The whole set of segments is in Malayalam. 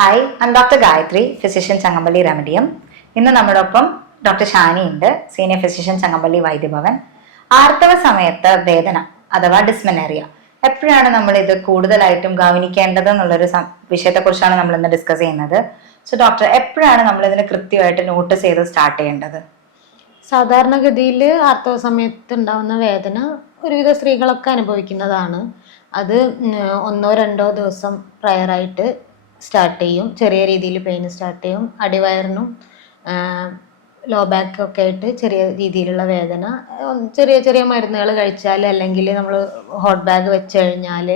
Hi, I doctor Gayathri, physician Changampally Remedium. ഇന്ന് നമ്മോടൊപ്പം ഡോക്ടർ ഷാനി ഉണ്ട്, സീനിയർ ഫിസിഷ്യൻ ചങ്ങമ്പള്ളി വൈദ്യഭവൻ. ആർത്തവ സമയത്ത് വേദന അഥവാ ഡിസ്മെനേറിയ എപ്പോഴാണ് നമ്മൾ ഇത് കൂടുതലായിട്ടും ഗൗനിക്കേണ്ടത് എന്നുള്ളൊരു വിഷയത്തെക്കുറിച്ചാണ് നമ്മൾ ഇന്ന് ഡിസ്കസ് ചെയ്യുന്നത്. സോ ഡോക്ടർ, എപ്പോഴാണ് നമ്മൾ ഇതിന് കൃത്യമായിട്ട് നോട്ടീസ് ചെയ്ത് സ്റ്റാർട്ട് ചെയ്യേണ്ടത്? സാധാരണഗതിയിൽ ആർത്തവ സമയത്ത് ഉണ്ടാവുന്ന വേദന ഒരുവിധ സ്ത്രീകളൊക്കെ അനുഭവിക്കുന്നതാണ്. അത് 1-2 ദിവസം പ്രയറായിട്ട് സ്റ്റാർട്ട് ചെയ്യും. ചെറിയ രീതിയിൽ പെയിൻ സ്റ്റാർട്ട് ചെയ്യും. അടിവയറിനും ലോ ബാക്കൊക്കെ ആയിട്ട് ചെറിയ രീതിയിലുള്ള വേദന, ചെറിയ ചെറിയ മരുന്നുകൾ കഴിച്ചാൽ അല്ലെങ്കിൽ നമ്മൾ ഹോട്ട് ബാഗ് വെച്ച് കഴിഞ്ഞാൽ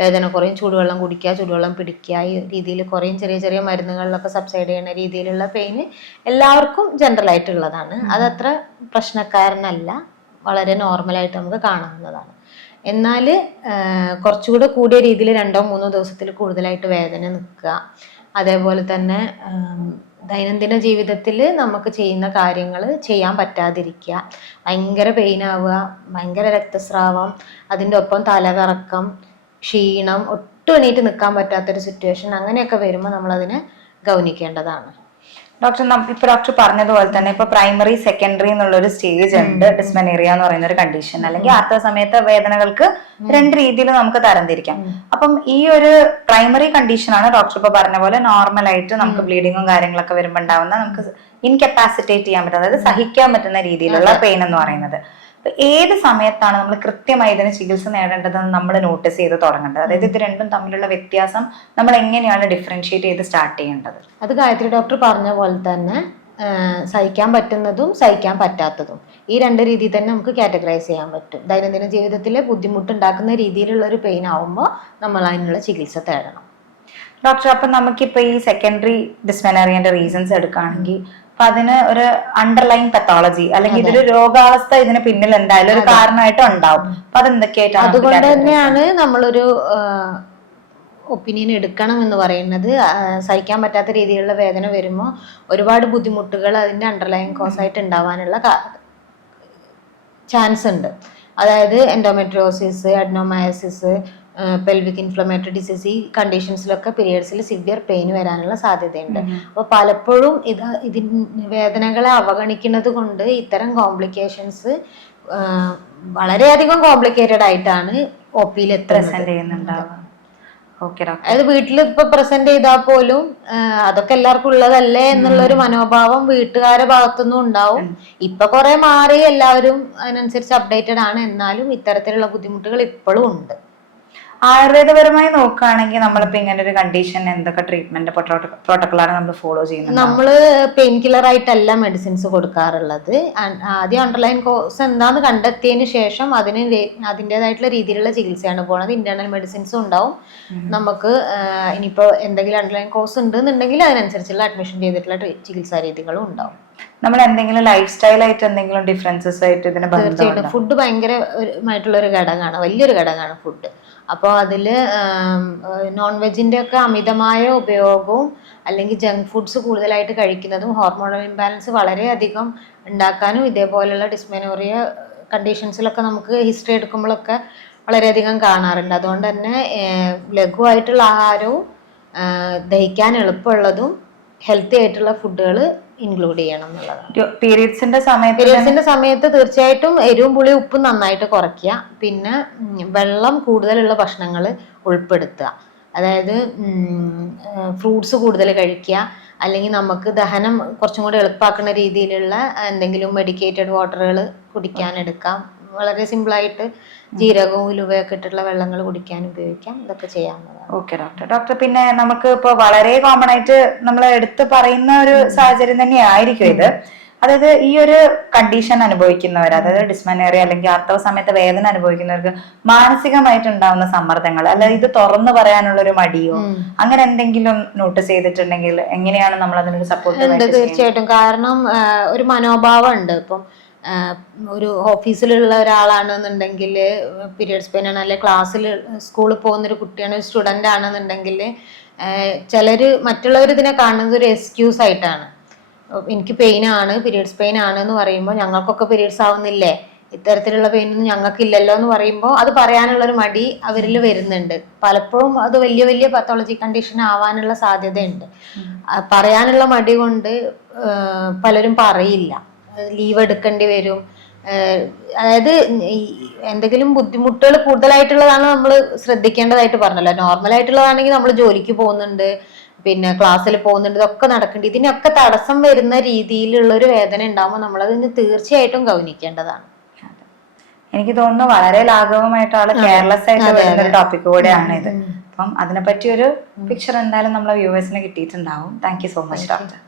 വേദന കുറയും. ചൂടുവെള്ളം കുടിക്കുക, ചൂടുവെള്ളം പിടിക്കുക, ഈ രീതിയിൽ കുറയും. ചെറിയ ചെറിയ മരുന്നുകളിലൊക്കെ സബ്സൈഡ് ചെയ്യുന്ന രീതിയിലുള്ള പെയിന് എല്ലാവർക്കും ജനറൽ ആയിട്ടുള്ളതാണ്. അതത്ര പ്രശ്നക്കാരനല്ല, വളരെ നോർമലായിട്ട് നമുക്ക് കാണാവുന്നതാണ്. എന്നാൽ കുറച്ചുകൂടെ കൂടിയ രീതിയിൽ 2-3 ദിവസത്തിൽ കൂടുതലായിട്ട് വേദന നിൽക്കുക, അതേപോലെ തന്നെ ദൈനംദിന ജീവിതത്തിൽ നമുക്ക് ചെയ്യുന്ന കാര്യങ്ങൾ ചെയ്യാൻ പറ്റാതിരിക്കുക, ഭയങ്കര പെയിൻ ആവുക, ഭയങ്കര രക്തസ്രാവം, അതിൻ്റെ ഒപ്പം തലകറക്കം, ക്ഷീണം, ഒട്ടും എണീറ്റ് നിൽക്കാൻ പറ്റാത്തൊരു സിറ്റുവേഷൻ, അങ്ങനെയൊക്കെ വരുമ്പോൾ നമ്മളതിനെ ഗൗനിക്കേണ്ടതാണ്. ഡോക്ടർ, ഇപ്പൊ ഡോക്ടർ പറഞ്ഞതുപോലെ തന്നെ ഇപ്പൊ പ്രൈമറി സെക്കൻഡറി എന്നുള്ള ഒരു സ്റ്റേജ് ഉണ്ട് ഡിസ്മെനേറിയ എന്ന് പറയുന്ന ഒരു കണ്ടീഷൻ, അല്ലെങ്കിൽ ആർത്തവ സമയത്ത് വേദനകൾക്ക് 2 രീതിയിൽ നമുക്ക് തരംതിരിക്കാം. അപ്പം ഈ ഒരു പ്രൈമറി കണ്ടീഷനാണ് ഡോക്ടർ ഇപ്പൊ പറഞ്ഞ പോലെ നോർമൽ ആയിട്ട് നമുക്ക് ബ്ലീഡിങ്ങും കാര്യങ്ങളൊക്കെ വരുമ്പോൾ ഉണ്ടാവുന്ന, നമുക്ക് ഇൻകപ്പാസിറ്റേറ്റ് ചെയ്യാൻ പറ്റുന്ന, അതായത് സഹിക്കാൻ പറ്റുന്ന രീതിയിലുള്ള പെയിൻ എന്ന് പറയുന്നത്. അപ്പൊ ഏത് സമയത്താണ് നമ്മൾ കൃത്യമായി ഇതിന് ചികിത്സ നേടേണ്ടതെന്ന് നമ്മൾ നോട്ടീസ് ചെയ്ത് തുടങ്ങേണ്ടത്? അതായത് ഇത് രണ്ടും തമ്മിലുള്ള വ്യത്യാസം നമ്മൾ എങ്ങനെയാണ് ഡിഫറൻഷിയേറ്റ് ചെയ്ത് സ്റ്റാർട്ട് ചെയ്യേണ്ടത്? അത് ഗായത്രി ഡോക്ടർ പറഞ്ഞ പോലെ തന്നെ സഹിക്കാൻ പറ്റുന്നതും സഹിക്കാൻ പറ്റാത്തതും, ഈ 2 രീതിയിൽ തന്നെ നമുക്ക് കാറ്റഗറൈസ് ചെയ്യാൻ പറ്റും. ദൈനംദിന ജീവിതത്തിൽ ബുദ്ധിമുട്ടുണ്ടാക്കുന്ന രീതിയിലുള്ള ഒരു പെയിൻ ആവുമ്പോൾ നമ്മൾ അതിനുള്ള ചികിത്സ തേടണം. ഡോക്ടർ, അപ്പൊ നമുക്കിപ്പോ ഈ സെക്കൻഡറി ഡിസ്മെനേറിയന്റെ റീസൺസ് എടുക്കുകയാണെങ്കിൽ അപ്പൊ അതിന് ഒരു അണ്ടർലൈൻ പത്തോളജി അല്ലെങ്കിൽ ഇതൊരു രോഗാവസ്ഥ ഇതിന് പിന്നിൽ എന്തായാലും ഒരു കാരണമായിട്ട് ഉണ്ടാവും. അപ്പൊ അതെന്തൊക്കെയായിട്ടാണ്? അതുകൊണ്ട് തന്നെയാണ് നമ്മളൊരു ഒപ്പീനിയൻ എടുക്കണം എന്ന് പറയുന്നത്. സഹിക്കാൻ പറ്റാത്ത രീതിയിലുള്ള വേദന വരുമ്പോൾ ഒരുപാട് ബുദ്ധിമുട്ടുകൾ അതിൻ്റെ അണ്ടർലൈൻ കോസ് ആയിട്ട് ഉണ്ടാവാനുള്ള ചാൻസ് ഉണ്ട്. അതായത് എൻഡോമെട്രിയോസിസ്, അഡ്നോമയോസിസ്, പെൽവിക് ഇൻഫ്ലമേറ്ററി ഡിസീസ്, ഈ കണ്ടീഷൻസിലൊക്കെ പീരിയഡ്സിൽ സിവിയർ പെയിൻ വരാനുള്ള സാധ്യതയുണ്ട്. അപ്പോൾ പലപ്പോഴും വേദനകളെ അവഗണിക്കുന്നത് കൊണ്ട് ഇത്തരം കോംപ്ലിക്കേഷൻസ് വളരെയധികം കോംപ്ലിക്കേറ്റഡ് ആയിട്ടാണ് ഒപിയിൽ പ്രസന്റ് ചെയ്യുന്നുണ്ടാവുക. അതായത് വീട്ടിൽ ഇപ്പൊ പ്രസന്റ് ചെയ്താൽ പോലും അതൊക്കെ എല്ലാവർക്കും ഉള്ളതല്ലേ എന്നുള്ളൊരു മനോഭാവം വീട്ടുകാരുടെ ഭാഗത്തുനിന്നും ഉണ്ടാവും. ഇപ്പൊ കുറെ മാറി, എല്ലാവരും അതിനനുസരിച്ച് അപ്ഡേറ്റഡ് ആണ്. എന്നാലും ഇത്തരത്തിലുള്ള ബുദ്ധിമുട്ടുകൾ ഇപ്പോഴും ഉണ്ട്. ആയുർവേദപരമായി നോക്കുകയാണെങ്കിൽ നമ്മളിപ്പോ ഇങ്ങനെ ഒരു കണ്ടീഷൻ എന്തൊക്കെ ട്രീറ്റ്മെന്റ് പ്രോട്ടോക്കോളാണ് നമ്മൾ ഫോളോ ചെയ്യുന്നത്? നമ്മള് പെയിൻ കില്ലർ ആയിട്ടല്ല മെഡിസിൻസ് കൊടുക്കാറുള്ളത്. ആദ്യം അണ്ടർലൈൻ കോസ് എന്താന്ന് കണ്ടെത്തിയതിന് ശേഷം അതിൻ്റെതായിട്ടുള്ള രീതിയിലുള്ള ചികിത്സയാണ് പോകുന്നത്. ഇന്റേണൽ മെഡിസിൻസും ഉണ്ടാവും. നമുക്ക് ഇനിയിപ്പോ എന്തെങ്കിലും അണ്ടർലൈൻ കോസ് ഉണ്ടെന്നുണ്ടെങ്കിൽ അതിനനുസരിച്ചുള്ള അഡ്മിഷൻ ചെയ്തിട്ടുള്ള ചികിത്സാ രീതികളും ഉണ്ടാവും. നമ്മൾ എന്തെങ്കിലും ലൈഫ് സ്റ്റൈൽ ആയിട്ട് എന്തെങ്കിലും ഡിഫറൻസസ് ആയിട്ട് ഇതിന്? തീർച്ചയായിട്ടും ഫുഡ് ഭയങ്കരമായിട്ടുള്ള ഒരു ഘടകമാണ്, വലിയൊരു ഘടകമാണ് ഫുഡ്. അപ്പോൾ അതിൽ നോൺ വെജിൻ്റെ ഒക്കെ അമിതമായ ഉപയോഗവും അല്ലെങ്കിൽ ജങ്ക് ഫുഡ്സ് കൂടുതലായിട്ട് കഴിക്കുന്നതും ഹോർമോണൽ ഇംബാലൻസ് വളരെയധികം ഉണ്ടാക്കാനും ഇതേപോലെയുള്ള ഡിസ്മെനോറിയ കണ്ടീഷൻസിലൊക്കെ നമുക്ക് ഹിസ്റ്ററി എടുക്കുമ്പോഴൊക്കെ വളരെയധികം കാണാറുണ്ട്. അതുകൊണ്ട് തന്നെ ലഘുവായിട്ടുള്ള ആഹാരവും ദഹിക്കാൻ എളുപ്പമുള്ളതും ഹെൽത്തി ആയിട്ടുള്ള ഫുഡുകൾ ഇൻക്ലൂഡ് ചെയ്യണം എന്നുള്ളതാണ്. പീരിയഡ്സിന്റെ സമയത്ത് തീർച്ചയായിട്ടും എരിവും പുളിയും ഉപ്പും നന്നായിട്ട് കുറയ്ക്കുക. പിന്നെ വെള്ളം കൂടുതലുള്ള ഭക്ഷണങ്ങൾ ഉൾപ്പെടുത്തുക. അതായത് ഫ്രൂട്ട്സ് കൂടുതൽ കഴിക്കുക, അല്ലെങ്കിൽ നമുക്ക് ദഹനം കുറച്ചും കൂടി എളുപ്പമാക്കുന്ന രീതിയിലുള്ള എന്തെങ്കിലും മെഡിക്കേറ്റഡ് വാട്ടറുകൾ കുടിക്കാനെടുക്കാം. വളരെ സിമ്പിളായിട്ട് ജീരകവും ഉലുവയൊക്കെ ഇട്ടിട്ടുള്ള വെള്ളങ്ങൾ കുടിക്കാൻ ഉപയോഗിക്കാം. ഇതൊക്കെ ചെയ്യാവുന്നതാണ്. ഓക്കെ ഡോക്ടർ, പിന്നെ നമുക്ക് ഇപ്പോൾ വളരെ കോമൺ ആയിട്ട് നമ്മൾ എടുത്ത് പറയുന്ന ഒരു സാഹചര്യം തന്നെ ആയിരിക്കും ഇത്. അതായത് ഈ ഒരു കണ്ടീഷൻ അനുഭവിക്കുന്നവർ, അതായത് ഡിസ്മെനേറിയ അല്ലെങ്കിൽ ആർത്തവ സമയത്ത് വേദന അനുഭവിക്കുന്നവർക്ക് മാനസികമായിട്ട് ഉണ്ടാവുന്ന സമ്മർദ്ദങ്ങൾ, അല്ലാതെ ഇത് തുറന്നു പറയാനുള്ള ഒരു മടിയോ അങ്ങനെ എന്തെങ്കിലും നോട്ടീസ് ചെയ്തിട്ടുണ്ടെങ്കിൽ എങ്ങനെയാണ് നമ്മൾ അതിനൊരു സപ്പോർട്ട്? തീർച്ചയായിട്ടും. കാരണം ഒരു മനോഭാവം ഉണ്ട്. ഇപ്പം ഒരു ഓഫീസിലുള്ള ഒരാളാണെന്നുണ്ടെങ്കിൽ പീരിയഡ്സ് പെയിൻ ആണ്, അല്ലെങ്കിൽ ക്ലാസ്സിൽ സ്കൂളിൽ പോകുന്നൊരു കുട്ടിയാണ്, ഒരു സ്റ്റുഡൻ്റ് ആണെന്നുണ്ടെങ്കിൽ മറ്റുള്ളവർ ഇതിനെ കാണുന്നത് ഒരു എക്സ്ക്യൂസ് ആയിട്ടാണ്. എനിക്ക് പെയിൻ ആണ്, പീരിയഡ്സ് പെയിൻ ആണ് എന്ന് പറയുമ്പോൾ ഞങ്ങൾക്കൊക്കെ പീരിയഡ്സ് ആവുന്നില്ലേ ഇത്തരത്തിലുള്ള പെയിൻ ഞങ്ങൾക്ക് ഇല്ലല്ലോ എന്ന് പറയുമ്പോൾ അത് പറയാനുള്ള ഒരു മടി അവരിൽ വരുന്നുണ്ട്. പലപ്പോഴും അത് വലിയ വലിയ പത്തോളജി കണ്ടീഷൻ ആവാനുള്ള സാധ്യതയുണ്ട്. പറയാനുള്ള മടി കൊണ്ട് പലരും പറയില്ല, ലീവ് എടുക്കേണ്ടി വരും. അതായത് എന്തെങ്കിലും ബുദ്ധിമുട്ടുകൾ കൂടുതലായിട്ടുള്ളതാണ് നമ്മൾ ശ്രദ്ധിക്കേണ്ടതായിട്ട് പറഞ്ഞല്ലോ. നോർമലായിട്ടുള്ളതാണെങ്കിൽ നമ്മൾ ജോലിക്ക് പോകുന്നുണ്ട്, പിന്നെ ക്ലാസ്സിൽ പോകുന്നുണ്ട്, ഇതൊക്കെ നടക്കുന്നുണ്ട്. ഇതിനൊക്കെ തടസ്സം വരുന്ന രീതിയിലുള്ള ഒരു വേദന ഉണ്ടാകുമ്പോൾ നമ്മളതിന് തീർച്ചയായിട്ടും ഗൗനിക്കേണ്ടതാണ്. എനിക്ക് തോന്നുന്നു വളരെ ലാഘവമായിട്ടുള്ള കെയർലെസ് ആയിട്ട് വരുന്ന ഒരു ടോപ്പിക് കൂടെയാണ് ഇത്. അപ്പം അതിനെപ്പറ്റി ഒരു പിക്ചർ എന്തായാലും നമ്മളെ വ്യൂവേഴ്സിന് കിട്ടിയിട്ടുണ്ടാവും. Thank you so much doctor.